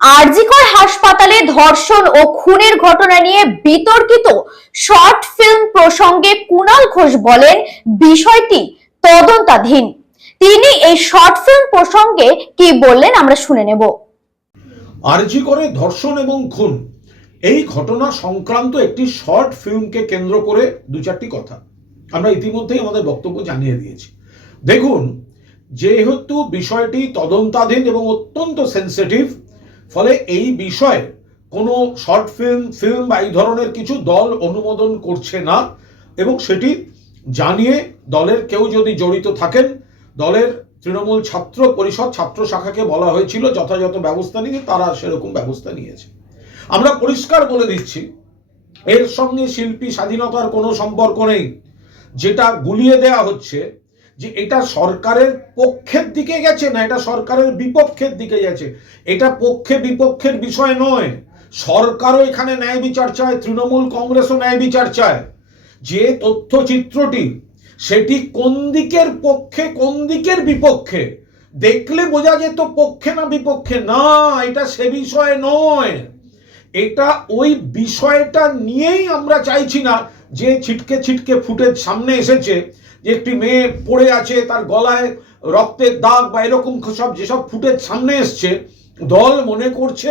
আরজিকর হাসপাতালে ধর্ষণ ও খুনের ঘটনা নিয়ে বিতর্কিত শর্ট ফিল্ম প্রসঙ্গে কুণাল ঘোষ বলেন, বিষয়টি তদন্তাধীন। তিনি এই শর্ট ফিল্ম প্রসঙ্গে কি বললেন আমরা শুনে নেব। আরজিকরে ধর্ষণ এবং খুন এই ঘটনা সংক্রান্ত একটি শর্ট ফিল্মকে কেন্দ্র করে দু চারটি কথা আমরা ইতিমধ্যেই আমাদের বক্তব্য জানিয়ে দিয়েছি। দেখুন, যেহেতু বিষয়টি তদন্তাধীন এবং অত্যন্ত সেন্সিটিভ, ফলে এই বিষয়ে কোনো শর্ট ফিল্ম বা এই ধরনের কিছু দল অনুমোদন করছে না, এবং সেটি জানিয়ে দলের কেউ যদি জড়িত থাকেন, দলের তৃণমূল ছাত্র পরিষদ ছাত্র শাখাকে বলা হয়েছিল যথাযথ ব্যবস্থা নিতে, তারা সেরকম ব্যবস্থা নিয়েছে। আমরা পরিষ্কার বলে দিচ্ছি, এর সঙ্গে শিল্পী স্বাধীনতার কোনো সম্পর্ক নেই। যেটা গুলিয়ে দেয়া হচ্ছে যে এটা সরকারের পক্ষের দিকে গেছে না, এটা সরকারের বিপক্ষের দিকে গেছে। এটা পক্ষে বিপক্ষের বিষয় নয়। সরকারও এখানে ন্যায় বিচার চায়, তৃণমূল কংগ্রেসও ন্যায় বিচার চায়। যে তথ্যচিত্রটি সেটি কোন দিকের পক্ষে কোন দিকের বিপক্ষে দেখলে বোঝা যেত পক্ষে না বিপক্ষে, না, এটা সে বিষয় নয়। এটা ওই বিষয়টা নিয়েই আমরা চাইছি না যে ছিটকে ছিটকে ফুটেজ সামনে এসেছে, যে একটি মেয়ে পড়ে আছে, তার গলায় রক্তের দাগ বা এরকম সব যেসব ফুটেজ সামনে এসছে, দল মনে করছে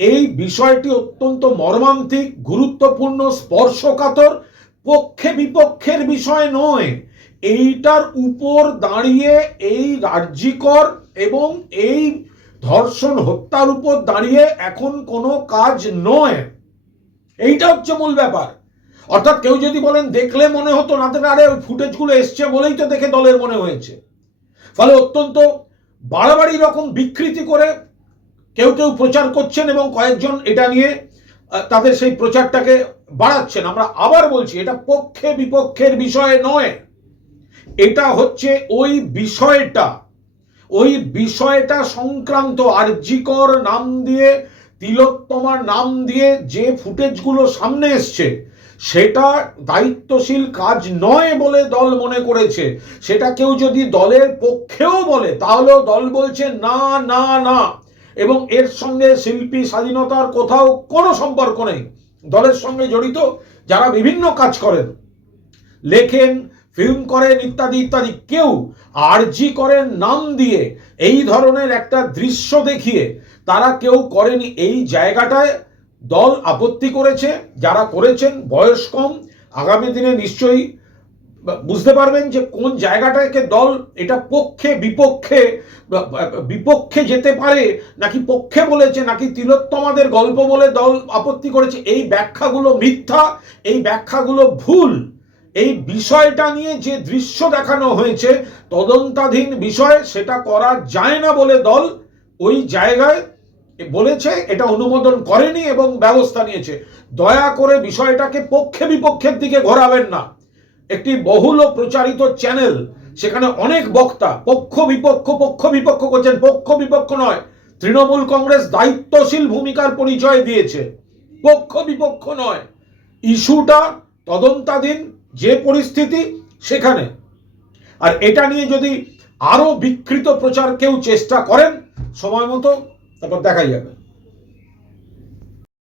এই বিষয়টি অত্যন্ত মর্মান্তিক, গুরুত্বপূর্ণ, স্পর্শকাতর, পক্ষে বিপক্ষের বিষয় নয়। এইটার উপর দাঁড়িয়ে এই আরজিকর এবং এই ধর্ষণ হত্যার উপর দাঁড়িয়ে এখন কোনো কাজ নয়। এইটা হচ্ছে মূল ব্যাপার। অর্থাৎ কেউ যদি বলেন দেখলে মনে হতো না, আরে ওই ফুটেজগুলো এসছে বলেই তো দেখে দলের মনে হয়েছে। ফলে অত্যন্ত বাড়াবাড়ি রকম বিকৃতি করে কেউ কেউ প্রচার করছেন এবং কয়েকজন এটা নিয়ে তাদের সেই প্রচারটাকে বাড়াচ্ছেন। আমরা আবার বলছি, এটা পক্ষে বিপক্ষের বিষয় নয়। এটা হচ্ছে ওই বিষয়টা সংক্রান্ত আরজিকর নাম দিয়ে, তিলোত্তমার নাম দিয়ে যে ফুটেজগুলো সামনে এসছে, সেটা দায়িত্বশীল কাজ নয় বলে দল মনে করেছে। সেটা কেউ যদি দলের পক্ষেও বলে, তাহলেও দল বলছে না না না, এবং এর সঙ্গে শিল্পী স্বাধীনতার কোথাও কোনো সম্পর্ক নেই। দলের সঙ্গে জড়িত যারা বিভিন্ন কাজ করেন, লেখেন, ফিল্ম করেন, ইত্যাদি ইত্যাদি, কেউ আরজিকরের নাম দিয়ে এই ধরনের একটা দৃশ্য দেখিয়ে তারা কেউ করেনি। এই জায়গাটায় দল আপত্তি করেছে। যারা করেছেন বয়স কম, আগামী দিনে নিশ্চয়ই বুঝতে পারবেন যে কোন জায়গাটাকে দল এটা পক্ষে বিপক্ষে যেতে পারে, নাকি পক্ষে বলেছে, নাকি তিলোত্তমাদের গল্প বলে দল আপত্তি করেছে। এই ব্যাখ্যাগুলো মিথ্যা, এই ব্যাখ্যাগুলো ভুল। এই বিষয়টা নিয়ে যে দৃশ্য দেখানো হয়েছে তদন্তাধীন বিষয়, সেটা করা যায় না বলে দল ওই জায়গায় বলেছে, এটা অনুমোদন করেনি এবং ব্যবস্থা নিয়েছে। দয়া করে বিষয়টাকে পক্ষে বিপক্ষের দিকে ঘোরাবেন না। একটি বহুল প্রচারিত চ্যানেল, সেখানে অনেক বক্তা পক্ষ বিপক্ষ করছেন। পক্ষ বিপক্ষ নয়, তৃণমূল কংগ্রেস দায়িত্বশীল ভূমিকার পরিচয় দিয়েছে, পক্ষ বিপক্ষ নয়। ইস্যুটা তদন্তাধীন, যে পরিস্থিতি সেখানে। আর এটা নিয়ে যদি আরো বিকৃত প্রচার কেউ চেষ্টা করেন, সময় মতো তারপর দেখা যাবে।